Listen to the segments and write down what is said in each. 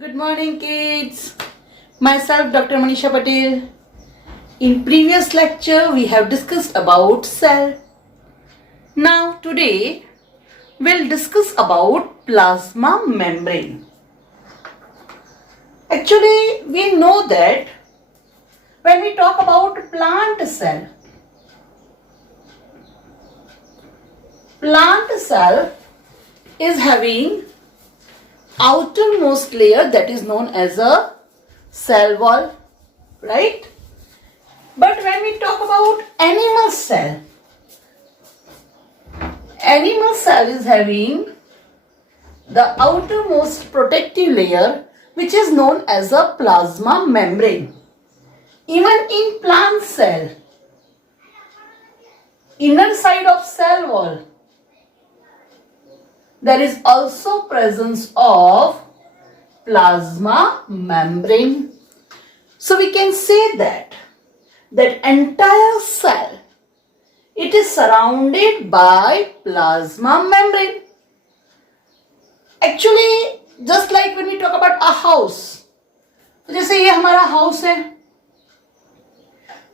Good morning, kids. Myself, Dr. Manisha Patel. In previous lecture, we have discussed about cell. Now, today, we'll discuss about plasma membrane. Actually, we know that when we talk about plant cell is having outermost layer that is known as a cell wall, right? But when we talk about animal cell is having the outermost protective layer which is known as a plasma membrane. Even in plant cell, inner side of cell wall, there is also presence of plasma membrane. So we can say that entire cell, it is surrounded by plasma membrane. Actually, just like when we talk about a house, तो जैसे ये हमारा house है,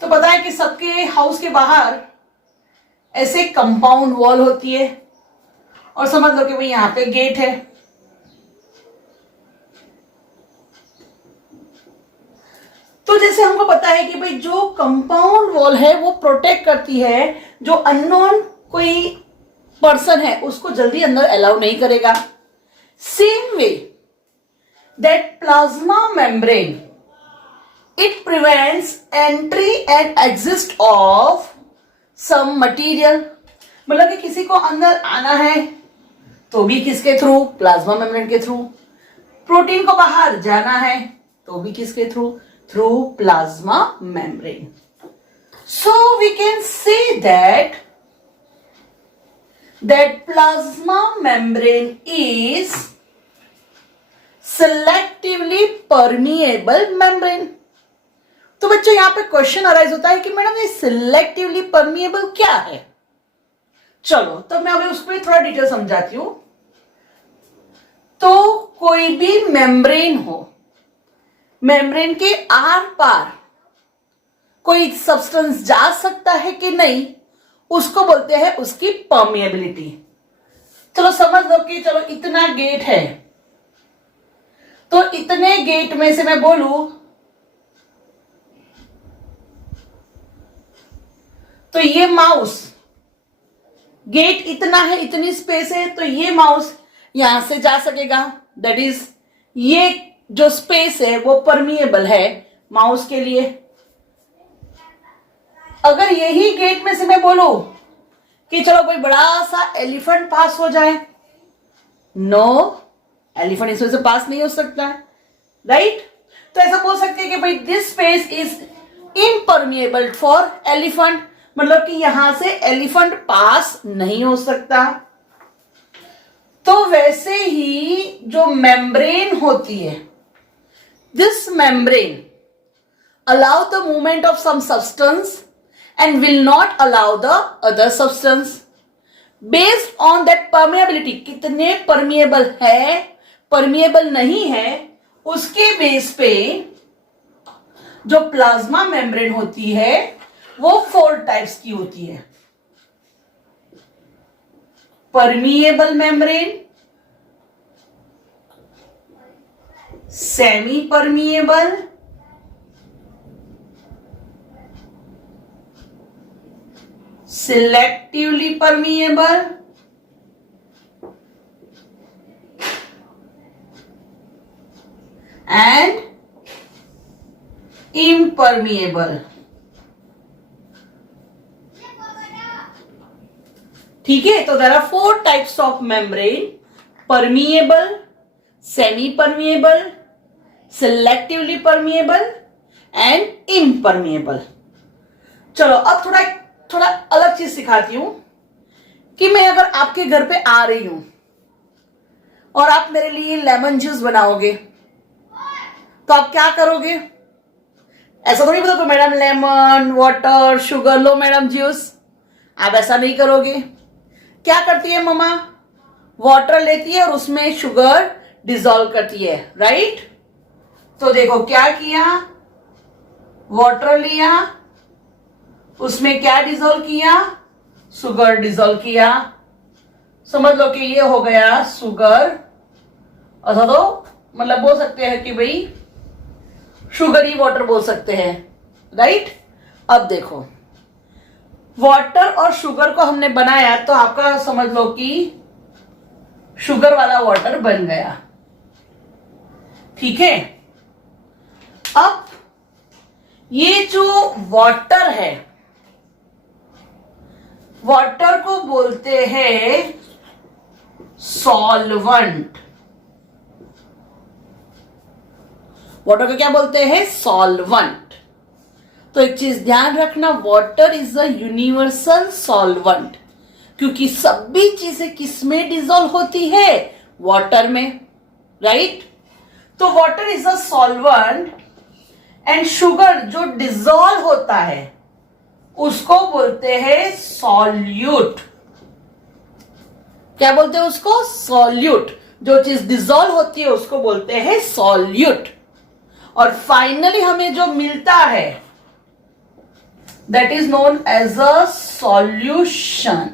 तो पता है कि सबके हाउस के बाहर ऐसे कंपाउंड वॉल होती है और समझ लो कि भाई यहाँ पे गेट है। तो जैसे हमको पता है कि भाई जो कंपाउंड वॉल है वो प्रोटेक्ट करती है, जो अननोन कोई पर्सन है उसको जल्दी अंदर अलाउ नहीं करेगा। Same way that plasma membrane, it prevents entry and exist of some material. मतलब कि किसी को अंदर आना है तो भी किसके थ्रू? प्लाज्मा मेम्ब्रेन के थ्रू। प्रोटीन को बाहर जाना है तो भी किसके through? Through plasma membrane. So we can say that plasma membrane is selectively permeable membrane. तो बच्चों यहाँ पे क्वेश्चन अराइज होता है कि मैडम ये सिलेक्टिवली परमिएबल क्या है? चलो तो मैं अभी उसको थोड़ा डिटेल समझाती हूं। तो कोई भी मेम्ब्रेन हो, मेम्ब्रेन के आर पार कोई सब्सटेंस जा सकता है कि नहीं, उसको बोलते हैं उसकी परमिएबिलिटी। चलो समझ लो कि चलो इतना गेट है, तो इतने गेट में से मैं बोलूं तो ये माउस, गेट इतना है, इतनी स्पेस है, तो ये माउस यहां से जा सकेगा। दैट इज ये जो स्पेस है वो परमिएबल है माउस के लिए। अगर यही गेट में से मैं बोलूं कि चलो कोई बड़ा सा एलिफेंट पास हो जाए, नो, एलिफेंट इसमें से पास नहीं हो सकता है, राइट? तो ऐसा बोल सकते हैं कि भाई this space is impermeable for elephant, मतलब कि यहां से एलिफेंट पास नहीं हो सकता। तो वैसे ही जो मेम्ब्रेन होती है, this membrane allow the movement of some substance and will not allow the other substance based on that permeability, कितने permeable है, permeable नहीं है, उसके बेस पे जो प्लाज्मा मेम्ब्रेन होती है वो 4 टाइप्स की होती है। Permeable membrane, semi permeable, selectively permeable, and impermeable. ठीक है, तो there are 4 types of membrane: permeable, semi permeable, selectively permeable and impermeable. चलो अब थोड़ा अलग चीज सिखाती हूं कि मैं अगर आपके घर पे आ रही हूं और आप मेरे लिए लेमन जूस बनाओगे तो आप क्या करोगे? ऐसा तो नहीं बोलोगे मैडम लेमन वाटर शुगर लो मैडम जूस, आप ऐसा नहीं करोगे। क्या करती है मम्मा? वाटर लेती है और उसमें शुगर डिसॉल्व करती है, राइट? तो देखो क्या किया, वाटर लिया, उसमें क्या डिजोल्व किया, शुगर डिजोल्व किया। समझ लो कि ये हो गया शुगर, अथवा तो मतलब बोल सकते हैं कि भाई शुगरी वाटर बोल सकते हैं, राइट। अब देखो वाटर और शुगर को हमने बनाया तो आपका समझ लो कि शुगर वाला वाटर बन गया, ठीक है। अब ये जो वाटर है, वाटर को बोलते हैं सॉल्वेंट। वाटर को क्या बोलते हैं, सॉल्वेंट। तो एक चीज ध्यान रखना, water is a universal solvent, क्योंकि सभी चीजें किसमें डिजोल्व होती है, वाटर में, राइट। तो water is a solvent and sugar जो डिजोल्व होता है उसको बोलते हैं सॉल्यूट। क्या बोलते हैं उसको, सॉल्यूट। जो चीज डिजोल्व होती है उसको बोलते हैं सॉल्यूट। और फाइनली हमें जो मिलता है that is known as a solution.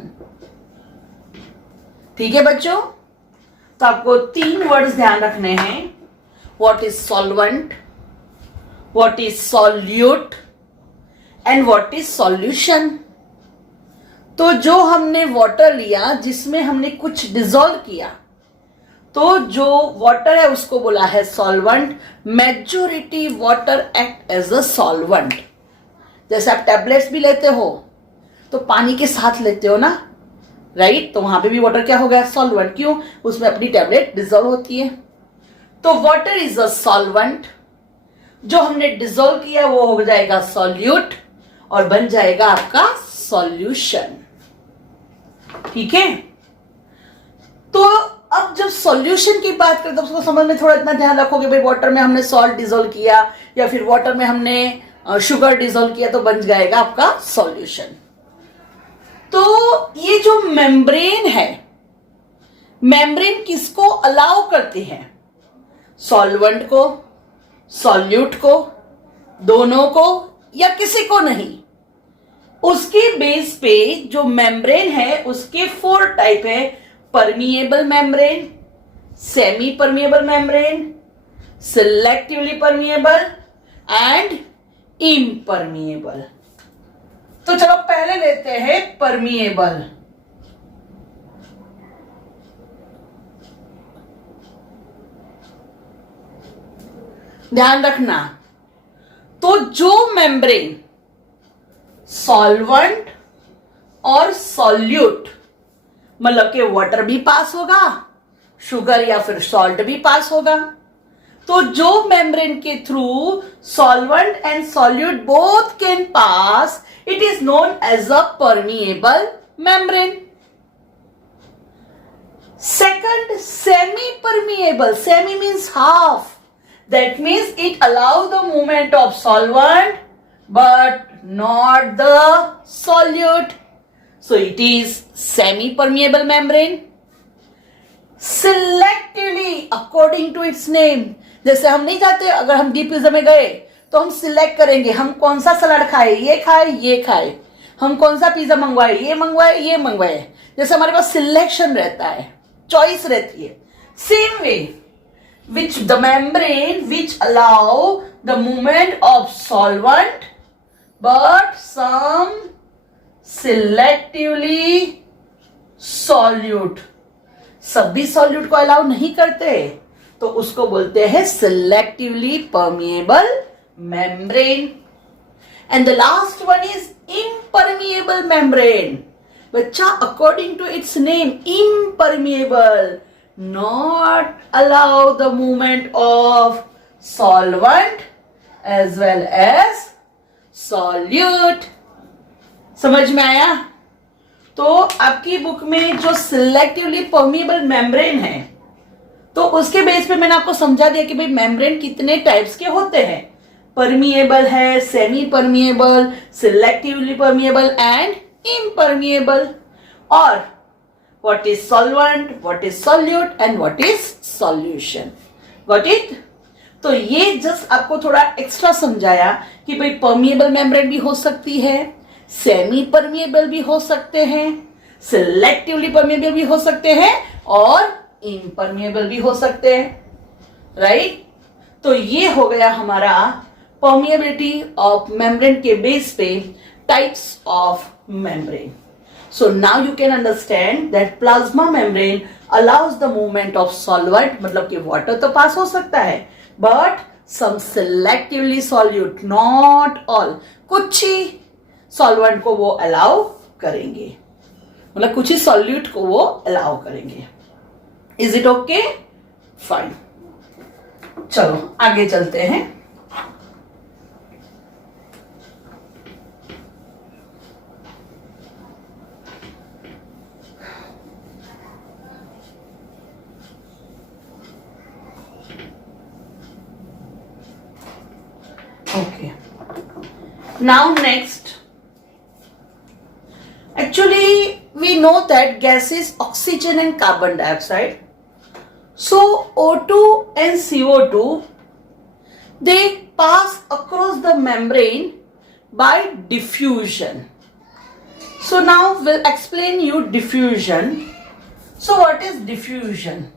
ठीक है बच्चों, तो आपको 3 वर्ड्स ध्यान रखने हैं, what is solvent, what is solute and what is solution. तो जो हमने वाटर लिया जिसमें हमने कुछ डिजोल्व किया, तो जो वाटर है उसको बोला है solvent. Majority water act as a solvent. जैसे आप टैबलेट्स भी लेते हो तो पानी के साथ लेते हो ना, राइट। तो वहां पे भी वाटर क्या हो गया, सॉल्वेंट। क्यों, उसमें अपनी टैबलेट डिजोल्व होती है। तो वाटर इज अ सॉल्वेंट, जो हमने डिजोल्व किया वो हो जाएगा सॉल्यूट और बन जाएगा आपका सॉल्यूशन, ठीक है। तो अब जब सॉल्यूशन की बात करें तो उसको समझ में थोड़ा इतना ध्यान रखोगे, भाई वाटर में हमने सॉल्ट डिजोल्व किया या फिर वाटर में हमने शुगर डिजोल्व किया तो बन जाएगा आपका सॉल्यूशन। तो ये जो मेम्ब्रेन है, मेम्ब्रेन किसको अलाउ करती है, सॉल्वेंट को, सॉल्यूट को, दोनों को या किसी को नहीं। उसके बेस पे जो मेम्ब्रेन है उसके 4 टाइप है, permeable membrane, semi permeable membrane, selectively permeable and impermeable. तो चलो पहले लेते हैं परमिएबल। ध्यान रखना, तो जो मेम्ब्रेन सॉल्वेंट और सॉल्यूट, मतलब कि वाटर भी पास होगा, शुगर या फिर सॉल्ट भी पास होगा, तो जो मेम्ब्रेन के through solvent and solute both can pass, it is known as a permeable membrane. Second, semi permeable. Semi means half, that means it allows the movement of solvent but not the solute, so it is semi permeable membrane. Selectively according to its name, जैसे हम नहीं जाते, अगर हम deep pizza में गए तो हम सिलेक्ट करेंगे हम कौन सा सलाद खाए, ये खाए, हम कौन सा पिज्जा मंगवाए, ये मंगवाए। जैसे हमारे पास सिलेक्शन रहता है, चॉइस रहती है। Same way which the membrane which allow the movement of solvent but some selectively solute, सभी solute को allow नहीं करते तो उसको बोलते हैं selectively permeable membrane. And the last one is impermeable membrane. बच्चा, according to its name, impermeable, not allow the movement of solvent as well as solute. समझ में आया? तो आपकी बुक में जो सिलेक्टिवली परमिएबल मेम्ब्रेन है, तो उसके बेस पे मैंने आपको समझा दिया कि भाई मेम्ब्रेन कितने टाइप्स के होते हैं। परमिएबल है, semi permeable, selectively permeable and impermeable. और what is solvent, what is solute and what is solution. Got it? तो ये जस्ट आपको थोड़ा एक्स्ट्रा समझाया कि भाई परमिएबल मेम्ब्रेन भी हो सकती है, सेमी परमिएबल भी हो सकते हैं, सिलेक्टिवली परमिएबल भी हो सकते हैं और इम्परमिएबल भी हो सकते हैं, राइट। तो ये हो गया हमारा परमिएबिलिटी ऑफ मेम्ब्रेन के बेस पे types of membrane. So now you can understand that plasma membrane allows the movement of solvent, मतलब कि water तो पास हो सकता है, but some selectively solute, not all. कुछ ही solvent को वो allow करेंगे, मतलब कुछ ही solute को वो allow करेंगे. Is it okay? Fine. चलो आगे चलते हैं. Okay. Now next, actually we know that gases oxygen and carbon dioxide. So O2 and CO2, they pass across the membrane by diffusion. So now we'll explain you diffusion. So what is diffusion?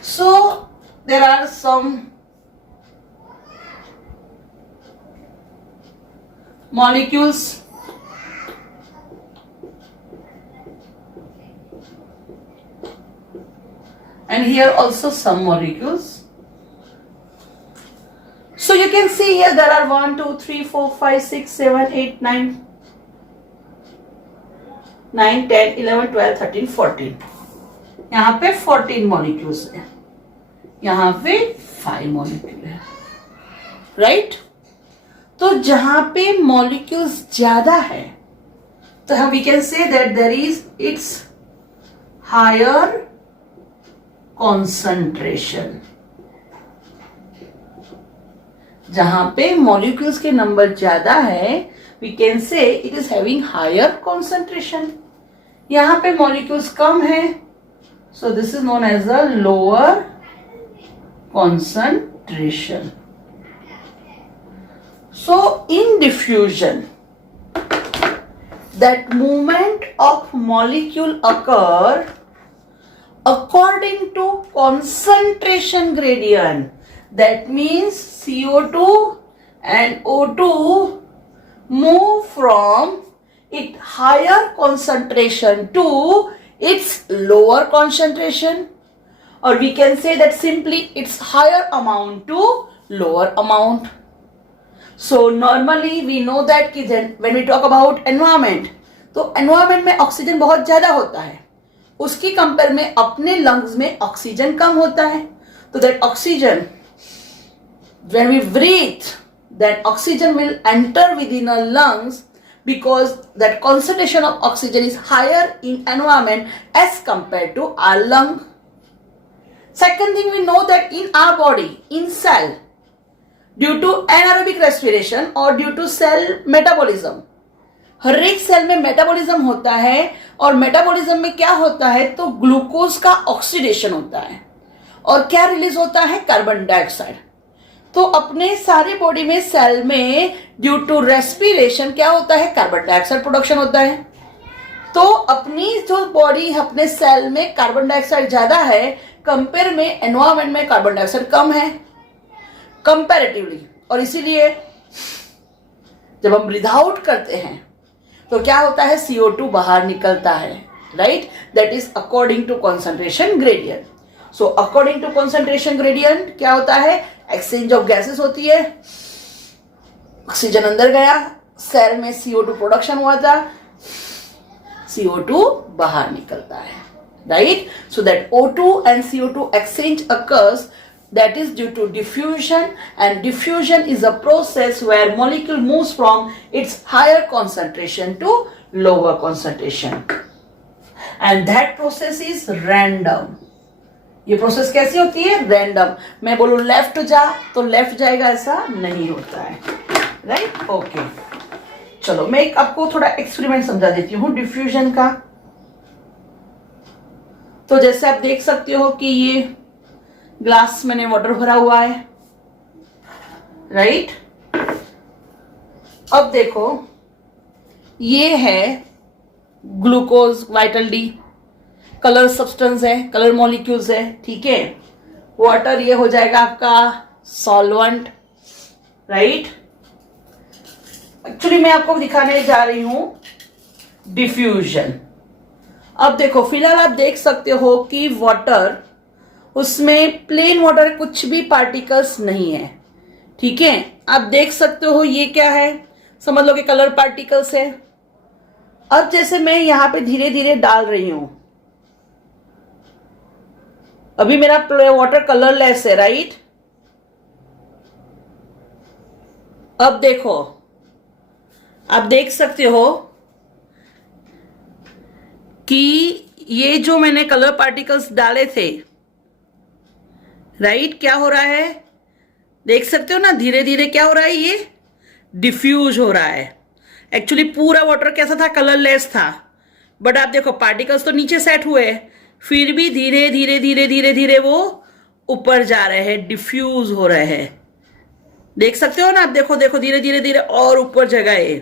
So there are some molecules and here also some molecules. So you can see here there are 1 2 3 4 5 6 7 8 9 9 10 11 12 13 14. यहाँ पे 14 molecules है, यहाँ पे 5 molecule है, right. तो जहां पे molecules ज्यादा है तो हम we can say that there is it's higher concentration. जहां पे मॉलिक्यूल्स के नंबर ज्यादा है we can say it is having higher concentration. यहां पे मॉलिक्यूल्स कम है so this is known as a lower concentration. So in diffusion, that movement of molecule occur according to concentration gradient. That means CO2 and O2 move from its higher concentration to its lower concentration, or we can say that simply its higher amount to lower amount. So normally we know that कि when we talk about environment, तो environment में oxygen बहुत ज्यादा होता है, उसकी compare में अपने लंग्स में ऑक्सीजन कम होता है. तो that oxygen when we breathe, that oxygen will enter within our lungs because that concentration of oxygen is higher in environment as compared to our lung. Second thing, we know that in our body, in cell, due to anaerobic respiration और due to cell metabolism, हर एक cell में metabolism होता है और metabolism में क्या होता है तो ग्लूकोज का ऑक्सीडेशन होता है और क्या रिलीज होता है कार्बन डाइऑक्साइड. तो अपने सारे बॉडी में सेल में ड्यू टू रेस्पिरेशन क्या होता है कार्बन डाइऑक्साइड प्रोडक्शन होता है. तो अपनी जो बॉडी अपने सेल में कार्बन डाइऑक्साइड ज्यादा है कंपेयर में एनवायरमेंट में कार्बन डाइऑक्साइड कम है कंपैरेटिवली, और इसीलिए जब हम ब्रीथ आउट करते हैं तो क्या होता है CO2 बाहर निकलता है, right. That is according to concentration gradient. So according to concentration gradient क्या होता है, एक्सचेंज ऑफ गैसेस होती है, ऑक्सीजन अंदर गया, सेल में CO2 प्रोडक्शन हुआ था, CO2 बाहर निकलता है, right. So that O2 and CO2 exchange occurs, that is due to diffusion, and diffusion is a process where molecule moves from its higher concentration to lower concentration, and that process is random. ये process कैसी होती है, random. मैं बोलूं left जा तो left जाएगा, ऐसा नहीं होता है, राइट. ओके चलो मैं एक आपको थोड़ा एक्सपेरिमेंट समझा देती हूँ डिफ्यूजन का. तो जैसे आप देख सकते हो कि ये ग्लास मैंने वाटर भरा हुआ है, राइट। अब देखो ये है glucose, vital D, colour substance है, कलर मॉलिक्यूल्स है, ठीक है। वाटर ये हो जाएगा आपका सॉल्वेंट, राइट। एक्चुअली मैं आपको दिखाने जा रही हूं डिफ्यूजन। अब देखो फिलहाल आप देख सकते हो कि वाटर, उसमें प्लेन वाटर कुछ भी पार्टिकल्स नहीं है, ठीक है। आप देख सकते हो ये क्या है, समझ लो कि कलर पार्टिकल्स है। अब जैसे मैं यहां पे धीरे धीरे डाल रही हूं, अभी मेरा वाटर कलरलेस है, राइट। अब देखो आप देख सकते हो कि ये जो मैंने कलर पार्टिकल्स डाले थे, राइट, क्या हो रहा है, देख सकते हो ना, धीरे धीरे क्या हो रहा है, ये डिफ्यूज हो रहा है। एक्चुअली पूरा वाटर कैसा था, कलरलेस था, बट आप देखो पार्टिकल्स तो नीचे सेट हुए, फिर भी धीरे धीरे धीरे धीरे धीरे वो ऊपर जा रहे हैं, डिफ्यूज हो रहे हैं। देख सकते हो ना आप, देखो देखो धीरे धीरे धीरे और ऊपर जगह है,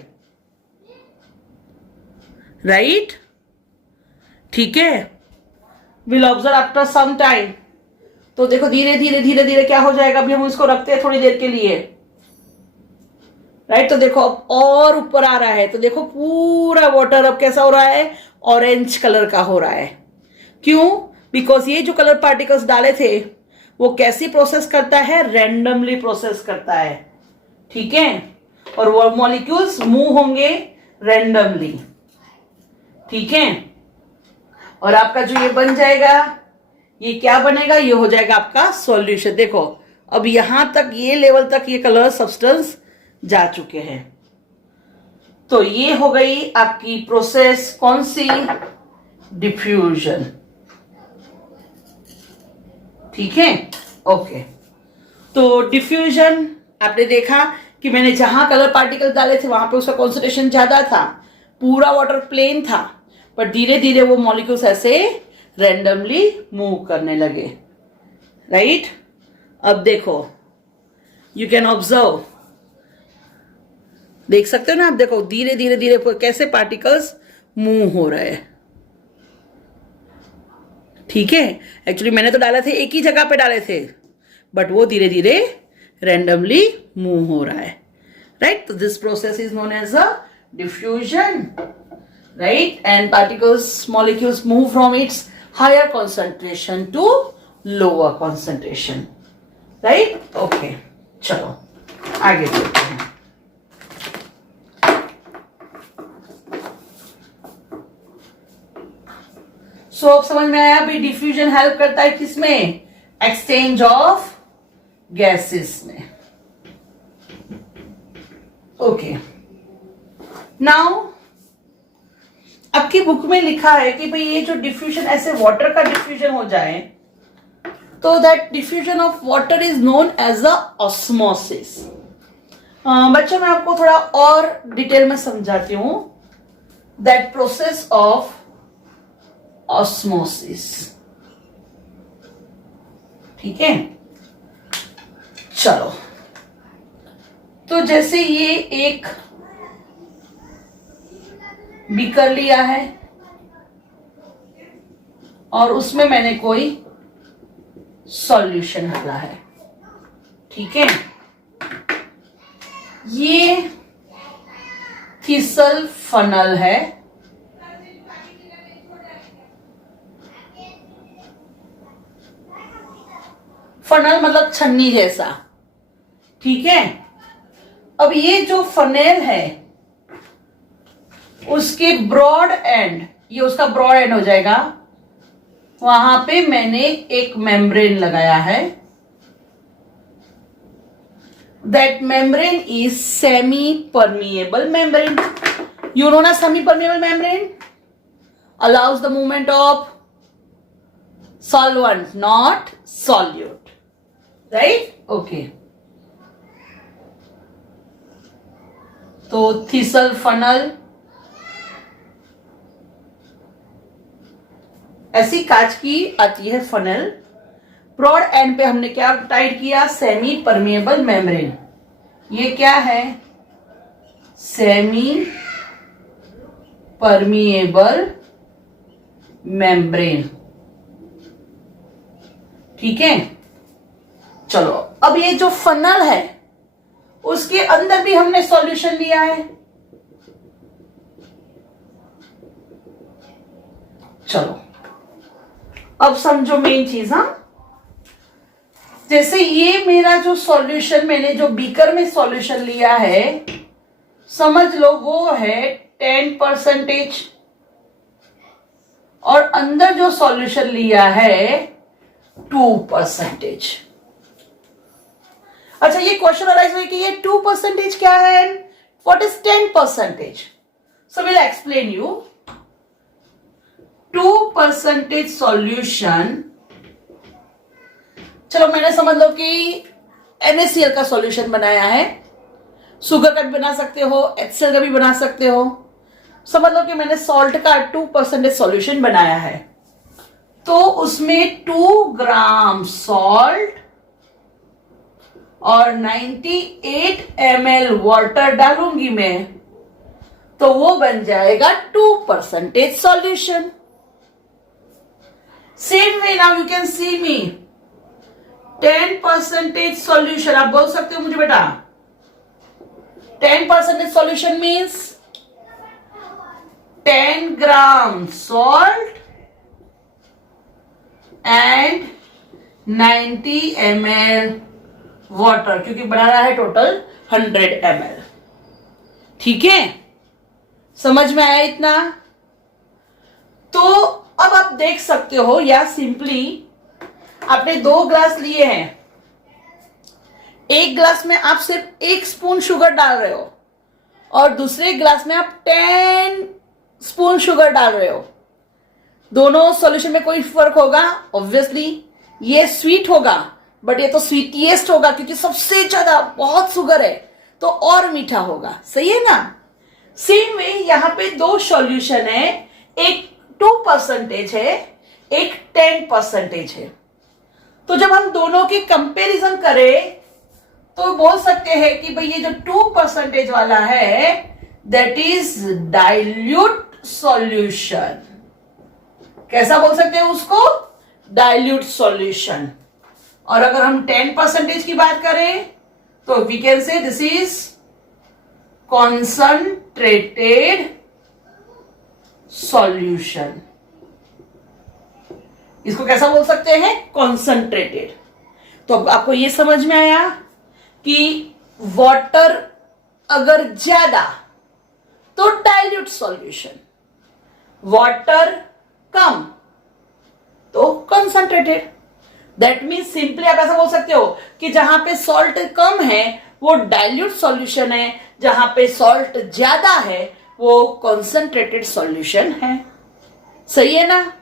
राइट, ठीक है। Will observe after some time. तो देखो धीरे धीरे धीरे धीरे क्या हो जाएगा, अभी हम इसको रखते हैं थोड़ी देर के लिए, राइट। तो देखो अब और ऊपर आ रहा है, तो देखो पूरा वाटर अब कैसा हो रहा है, ऑरेंज कलर का हो रहा है। क्यों? बिकॉज ये जो कलर पार्टिकल्स डाले थे वो कैसी प्रोसेस करता है, रैंडमली प्रोसेस करता है, ठीक है। और वो मॉलिक्यूल्स मूव होंगे रैंडमली, ठीक है। और आपका जो ये बन जाएगा, ये क्या बनेगा, ये हो जाएगा आपका सॉल्यूशन। देखो अब यहां तक, ये लेवल तक ये कलर सब्सटेंस जा चुके हैं। तो ये हो गई आपकी प्रोसेस, कौन सी, डिफ्यूजन, ठीक है, ओके। तो डिफ्यूजन आपने देखा कि मैंने जहां कलर पार्टिकल डाले थे वहां पे उसका कॉन्सेंट्रेशन ज्यादा था, पूरा वाटर प्लेन था, पर धीरे धीरे वो मॉलिक्यूल्स ऐसे रैंडमली मूव करने लगे, राइट। अब देखो यू कैन ऑब्जर्व, देख सकते हो ना आप, देखो धीरे धीरे धीरे कैसे पार्टिकल्स मूव हो रहे हैं, ठीक है। एक्चुअली मैंने तो डाले थे, एक ही जगह पे डाले थे, बट वो धीरे धीरे रैंडमली मूव हो रहा है, राइट। तो this process is known as a diffusion, right. And particles, molecules move from its higher concentration to lower concentration, right, okay. चलो आगे चलते हैं। सो अब समझ में आया भी डिफ्यूजन हेल्प करता है किसमें, एक्सचेंज ऑफ गैसेस में, ओके। नाउ आपकी बुक में लिखा है कि भाई ये जो डिफ्यूजन, ऐसे वाटर का डिफ्यूजन हो जाए तो that diffusion of water is known as a osmosis. बच्चों मैं आपको थोड़ा और डिटेल में समझाती हूं दैट प्रोसेस ऑफ ऑस्मोसिस, ठीक है। चलो, तो जैसे ये एक बीकर लिया है और उसमें मैंने कोई सॉल्यूशन डाला है, ठीक है। ये थिसल फनल है, फनल मतलब छन्नी जैसा, ठीक है। अब ये जो फनेल है उसके ब्रॉड एंड, ये उसका ब्रॉड एंड हो जाएगा, वहां पे मैंने एक मेम्ब्रेन लगाया है। That membrane is semi permeable membrane. You know ना, semi permeable membrane allows the movement of solvent, not solute, right? Okay. तो थिसल फनल ऐसी कांच की आती है फनल, ब्रॉड एंड पे हमने क्या टाइट किया, सेमी परमिएबल मेम्ब्रेन। ये क्या है, सेमी परमिएबल मेम्ब्रेन। ठीक है, चलो अब ये जो फनल है उसके अंदर भी हमने सॉल्यूशन लिया है। चलो अब समझो मेन चीज। हाँ, जैसे ये मेरा जो सॉल्यूशन, मैंने जो बीकर में सॉल्यूशन लिया है, समझ लो वो है 10%, और अंदर जो सॉल्यूशन लिया है 2%। अच्छा, ये क्वेश्चन अराइज हुई कि ये 2% क्या है, what is 10%? So will explain you. 2% solution, चलो मैंने समझ लो कि NaCl का सॉल्यूशन बनाया है, शुगर का भी बना सकते हो, HCl का भी बना सकते हो। समझ लो कि मैंने सॉल्ट का 2% सॉल्यूशन बनाया है, तो उसमें 2 ग्राम सॉल्ट और 98 ml वाटर डालूंगी मैं, तो वो बन जाएगा 2% solution. Same way now you can see me 10% solution. आप बोल सकते हो मुझे बेटा, 10% solution means 10 gram salt and 90 ml water, क्योंकि बनाना है टोटल 100 ml। ठीक है, समझ में आया इतना? तो अब आप देख सकते हो, या सिंपली आपने 2 ग्लास लिए हैं, एक ग्लास में आप सिर्फ 1 स्पून शुगर डाल रहे हो और दूसरे ग्लास में आप 10 स्पून शुगर डाल रहे हो। दोनों सॉल्यूशन में कोई फर्क होगा? ऑब्वियसली ये स्वीट होगा, बट ये तो स्वीटीएस्ट होगा क्योंकि सबसे ज्यादा बहुत शुगर है, तो और मीठा होगा। सही है ना? सेम वे यहां पे 2 सॉल्यूशन है, एक 2% है, एक 10% है। तो जब हम दोनों की कंपैरिजन करें तो बोल सकते हैं कि भाई ये जो 2% वाला है दैट इज डाइल्यूट सॉल्यूशन। कैसा बोल सकते हैं उसको? Dilute solution. और अगर हम 10% की बात करें तो we can say this is concentrated solution. इसको कैसा बोल सकते हैं? कॉन्संट्रेटेड। तो अब आपको यह समझ में आया कि वाटर अगर ज्यादा तो डाइल्यूट सॉल्यूशन, वाटर कम तो कॉन्संट्रेटेड। दैट मीन्स सिंपली आप ऐसा बोल सकते हो कि जहां पे सॉल्ट कम है वो डाइल्यूट सॉल्यूशन है, जहां पे सॉल्ट ज्यादा है वो कॉन्संट्रेटेड सॉल्यूशन है। सही है ना?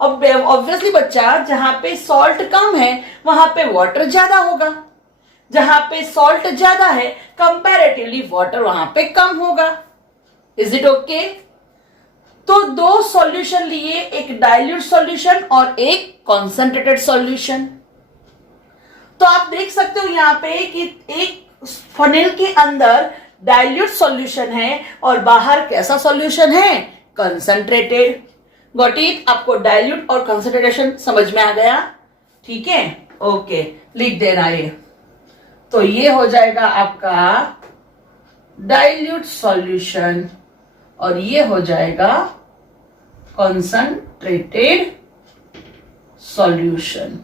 अब ऑब्वियसली बच्चा, जहां पे सॉल्ट कम है वहां पे वाटर ज्यादा होगा, जहां पे सॉल्ट ज्यादा है कंपैरेटिवली वाटर वहां पे कम होगा। Is it okay? तो 2 सॉल्यूशन लिए, एक डाइल्यूट सॉल्यूशन और एक कॉन्संट्रेटेड सॉल्यूशन। तो आप देख सकते हो यहां पे कि एक फनेल के अंदर डाइल्यूट सॉल्यूशन है और बाहर कैसा सॉल्यूशन है? कंसंट्रेटेड। Got it? आपको डाइल्यूट और कंसंट्रेशन समझ में आ गया? ठीक है, ओके, लिख देना ये। तो ये हो जाएगा आपका डाइल्यूट सॉल्यूशन और ये हो जाएगा कंसंट्रेटेड सॉल्यूशन।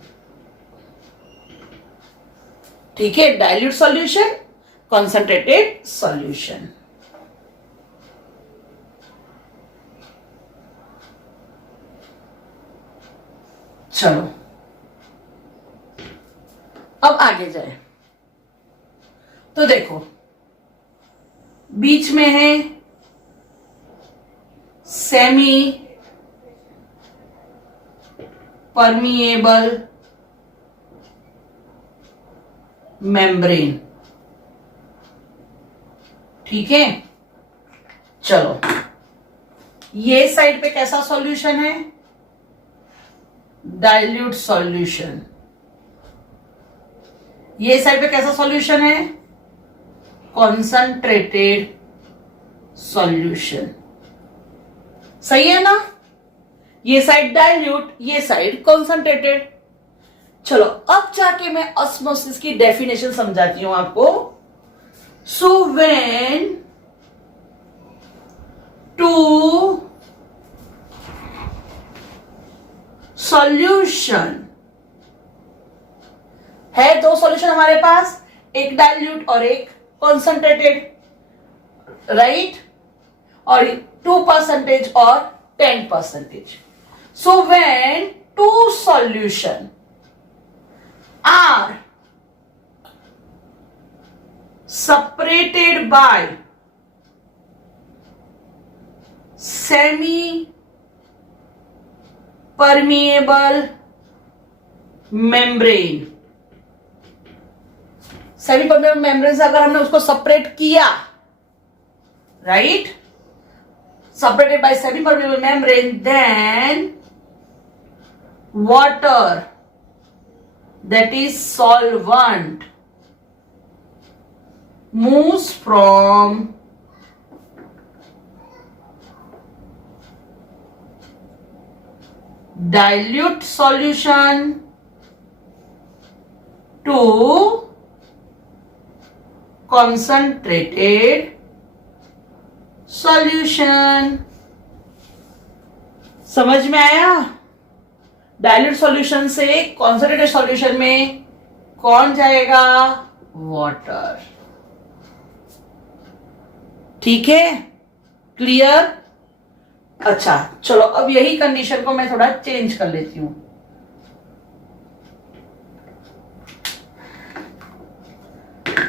ठीक है, डाइल्यूट सॉल्यूशन, कंसंट्रेटेड सॉल्यूशन। चलो अब आगे जाए तो देखो, बीच में है सेमी परमिएबल मेम्ब्रेन। ठीक है, चलो ये साइड पे कैसा सॉल्यूशन है? Dilute solution. ये साइड पे कैसा सॉल्यूशन है? कॉन्संट्रेटेड सॉल्यूशन, सही है ना? ये साइड डाइल्यूट, ये साइड कॉन्संट्रेटेड। चलो अब जाके मैं ऑस्मोसिस की डेफिनेशन समझाती हूं आपको। सो व्हेन टू सॉल्यूशन है, दो सॉल्यूशन हमारे पास, एक डाइल्यूट और एक कॉन्संट्रेटेड, राइट? और 2% और 10%. So when two solution are separated by semi permeable membrane, semi permeable membrane से अगर हमने उसको सेपरेट किया, right, separated by semi permeable membrane, then water, that is solvent, moves from dilute solution to concentrated solution. समझ में आया? Dilute solution से concentrated solution में कौन जाएगा? वाटर। ठीक है, क्लियर? अच्छा चलो अब यही कंडीशन को मैं थोड़ा चेंज कर लेती हूं।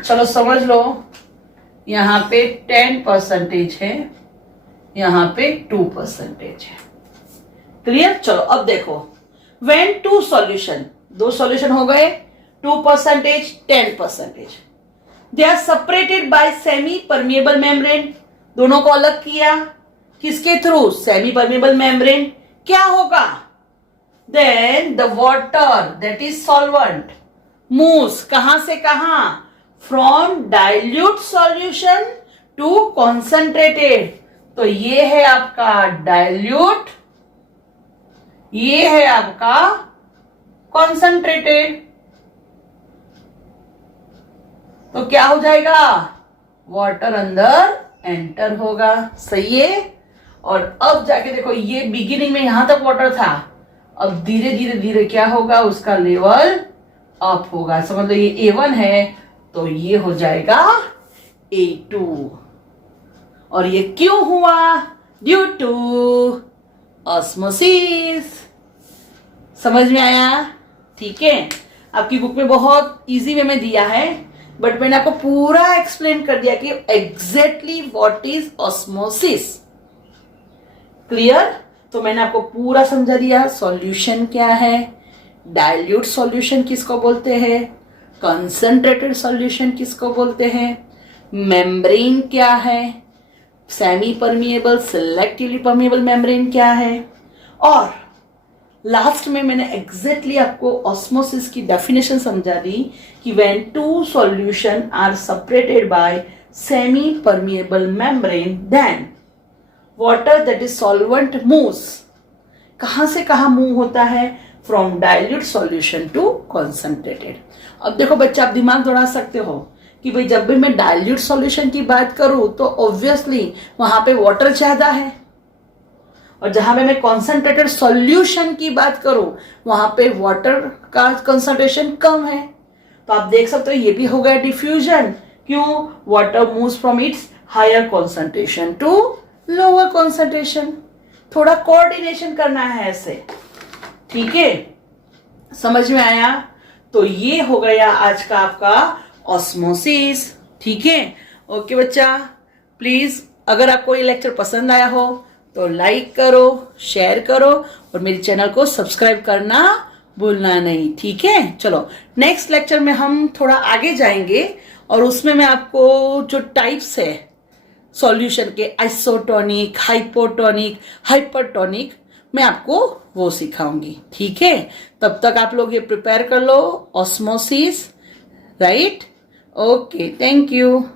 चलो समझ लो, यहां पे 10% है, यहां पे 2% है। क्लियर? चलो अब देखो, व्हेन टू सॉल्यूशन, दो सॉल्यूशन हो गए, 2%, 10%, they are separated by semi permeable membrane, दोनों को अलग किया, किसके थ्रू? Semi permeable membrane. क्या होगा? Then the water, that is solvent, moves कहां से कहां? From dilute solution to concentrated. तो ये है आपका डाइल्यूट, ये है आपका कॉन्संट्रेटेड। तो क्या हो जाएगा? वाटर अंदर एंटर होगा, सही है? और अब जाके देखो, ये बिगिनिंग में यहां तक वाटर था, अब धीरे धीरे धीरे क्या होगा? उसका लेवल अप होगा। समझ लो ये A1 है तो ये हो जाएगा A2। और ये क्यों हुआ? Due to osmosis. समझ में आया? ठीक है, आपकी बुक में बहुत इजी वे में दिया है, बट मैंने आपको पूरा एक्सप्लेन कर दिया कि exactly what is osmosis. Clear? तो मैंने आपको पूरा समझा दिया, सॉल्यूशन क्या है, डाइल्यूट सॉल्यूशन किसको बोलते हैं, कंसंट्रेटेड सॉल्यूशन किसको बोलते हैं, मेम्ब्रेन क्या है, semi permeable selectively permeable membrane क्या है, और लास्ट में मैंने एग्जैक्टली आपको ऑस्मोसिस की डेफिनेशन समझा दी कि when two solution are separated by semi permeable membrane, then water that is solvent moves. कहां से कहां मूव होता है? From dilute solution to concentrated. अब देखो बच्चा, आप दिमाग दौड़ा सकते हो कि भाई जब भी मैं डाइल्यूट सॉल्यूशन की बात करूं तो ऑब्वियसली वहां पे वाटर ज्यादा है, और जहां पे मैं कॉन्संट्रेटेड सॉल्यूशन की बात करूं वहां पे वाटर का कंसंट्रेशन कम है। तो आप देख सकते हो ये भी हो गया डिफ्यूजन। क्यों? Water moves from its higher concentration to lower concentration. थोड़ा कोऑर्डिनेशन करना है ऐसे, ठीक है? समझ में आया? तो ये हो गया आज का आपका ऑस्मोसिस। ठीक है? ओके बच्चा, प्लीज अगर आपको ये लेक्चर पसंद आया हो तो लाइक करो, शेयर करो और मेरे चैनल को सब्सक्राइब करना भूलना नहीं। ठीक है? चलो नेक्स्ट लेक्चर में हम थोड़ा आगे जाएंगे और उसमें मैं आपको जो टाइप्स है सॉल्यूशन के, आइसोटोनिक, हाइपोटोनिक, हाइपरटोनिक, मैं आपको वो सिखाऊंगी। ठीक है? तब तक आप लोग ये प्रिपेयर कर लो, osmosis, right? Okay, thank you.